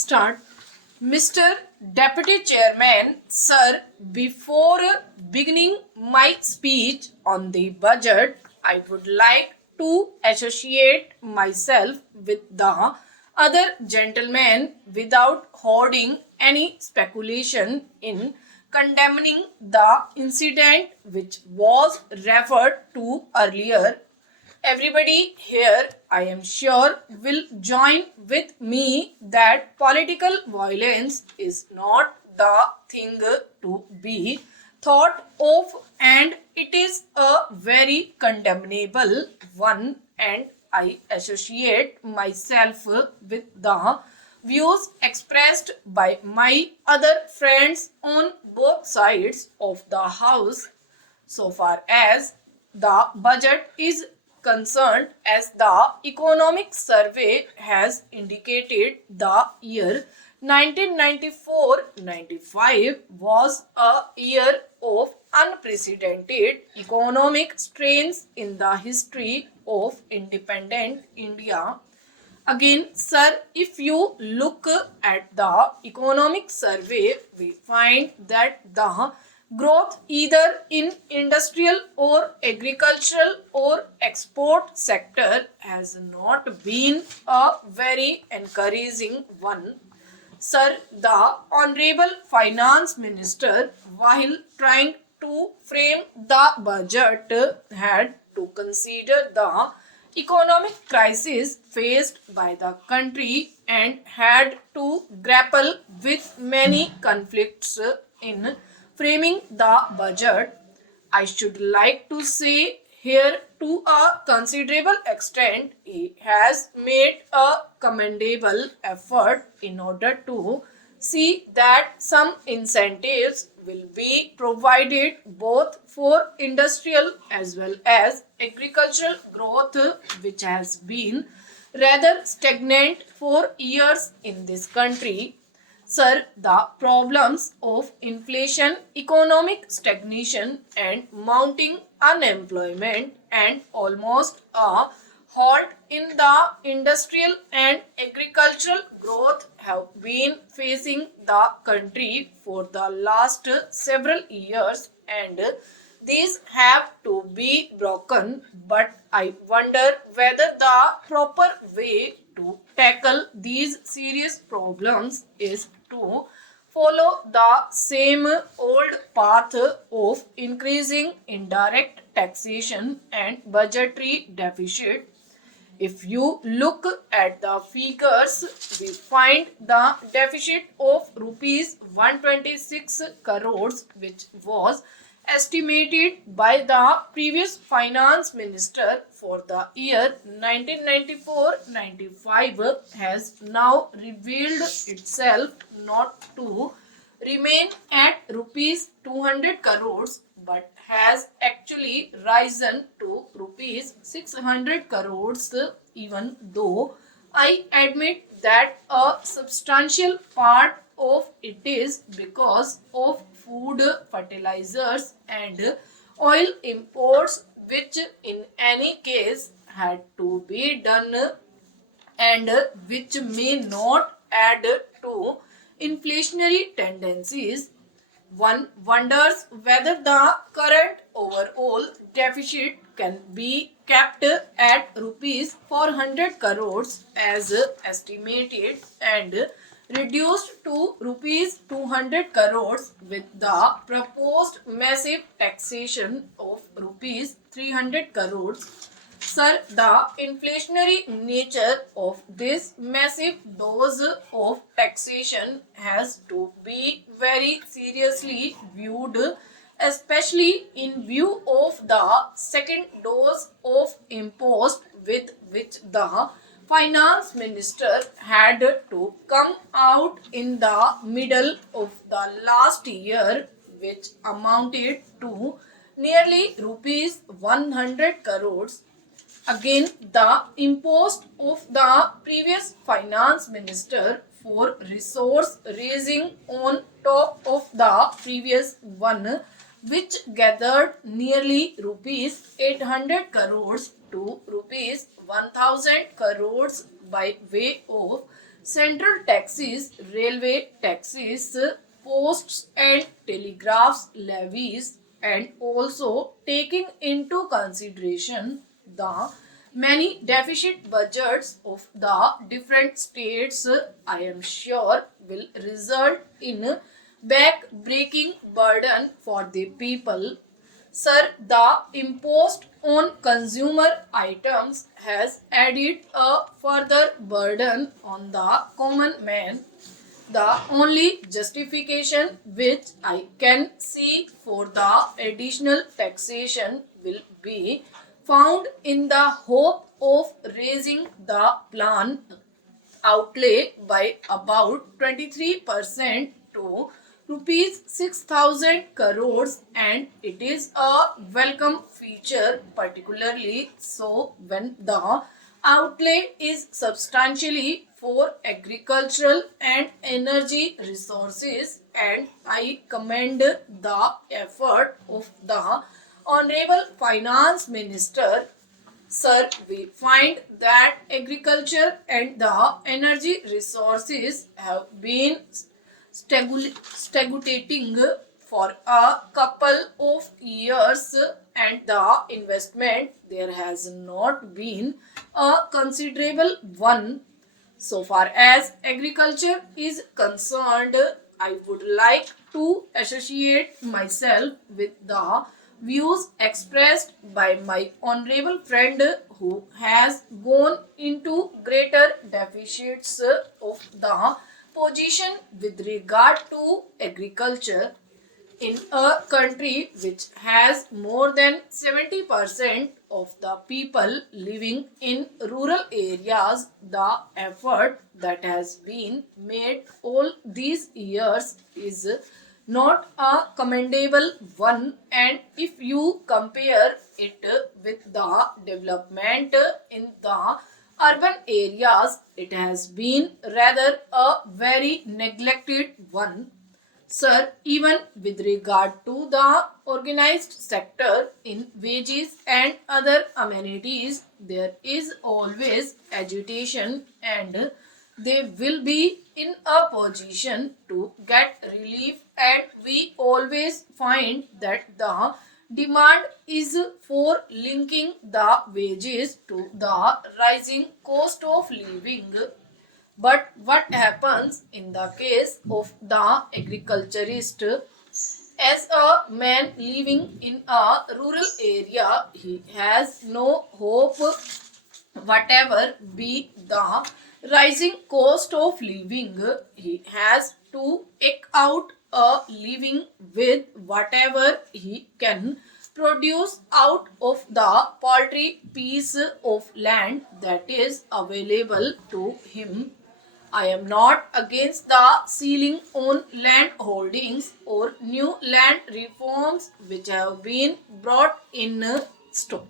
Start. Mr. Deputy Chairman, sir, before beginning my speech on the budget, I would like to associate myself with the other gentlemen without hoarding any speculation in condemning the incident which was referred to earlier. Everybody here, I am sure, will join with me that political violence is not the thing to be thought of, and it is a very condemnable one, and I associate myself with the views expressed by my other friends on both sides of the house so far as the budget is concerned. As the economic survey has indicated, the year 1994-95 was a year of unprecedented economic strains in the history of independent India. Again, sir, if you look at the economic survey, we find that the growth either in industrial or agricultural or export sector has not been a very encouraging one. Sir, the Honorable Finance Minister, while trying to frame the budget, had to consider the economic crisis faced by the country and had to grapple with many conflicts in framing the budget. I should like to say here, to a considerable extent, he has made a commendable effort in order to see that some incentives will be provided both for industrial as well as agricultural growth, which has been rather stagnant for years in this country. Sir, the problems of inflation, economic stagnation, and mounting unemployment, and almost a halt in the industrial and agricultural growth have been facing the country for the last several years, and these have to be broken. But I wonder whether the proper way to tackle these serious problems is to follow the same old path of increasing indirect taxation and budgetary deficit. If you look at the figures, we find the deficit of rupees 126 crores, which was estimated by the previous finance minister for the year 1994-95, has now revealed itself not to remain at rupees 200 crores but has actually risen to rupees 600 crores, even though I admit that a substantial part of it is because of food, fertilizers, and oil imports, which in any case had to be done and which may not add to inflationary tendencies. One wonders whether the current overall deficit can be kept at rupees 400 crores as estimated and reduced to rupees 200 crores with the proposed massive taxation of rupees 300 crores. Sir, the inflationary nature of this massive dose of taxation has to be very seriously viewed, especially in view of the second dose of impost with which the finance minister had to come out in the middle of the last year, which amounted to nearly rupees 100 crores. Again, the impost of the previous finance minister for resource raising on top of the previous one, which gathered nearly rupees 800 crores to rupees 1000 crores by way of central taxes, railway taxes, posts and telegraphs levies, and also taking into consideration the many deficit budgets of the different states, I am sure will result in back-breaking burden for the people. Sir, the impost on consumer items has added a further burden on the common man. The only justification which I can see for the additional taxation will be found in the hope of raising the plan outlay by about 23% to rupees 6,000 crores, and it is a welcome feature, particularly so when the outlay is substantially for agricultural and energy resources, and I commend the effort of the Honorable Finance Minister. Sir, we find that agriculture and the energy resources have been stagnating for a couple of years, and the investment there has not been a considerable one. So far as agriculture is concerned, I would like to associate myself with the views expressed by my honorable friend who has gone into greater deficits of the position with regard to agriculture. In a country which has more than 70% of the people living in rural areas, the effort that has been made all these years is not a commendable one, and if you compare it with the development in the urban areas, it has been rather a very neglected one. Sir, even with regard to the organized sector in wages and other amenities, there is always agitation, and they will be in a position to get relief, and we always find that the demand is for linking the wages to the rising cost of living. But what happens in the case of the agriculturist? As a man living in a rural area, he has no hope, whatever be the rising cost of living. He has to eke out a living with whatever he can produce out of the paltry piece of land that is available to him. I am not against the ceiling on land holdings or new land reforms which have been brought in stone.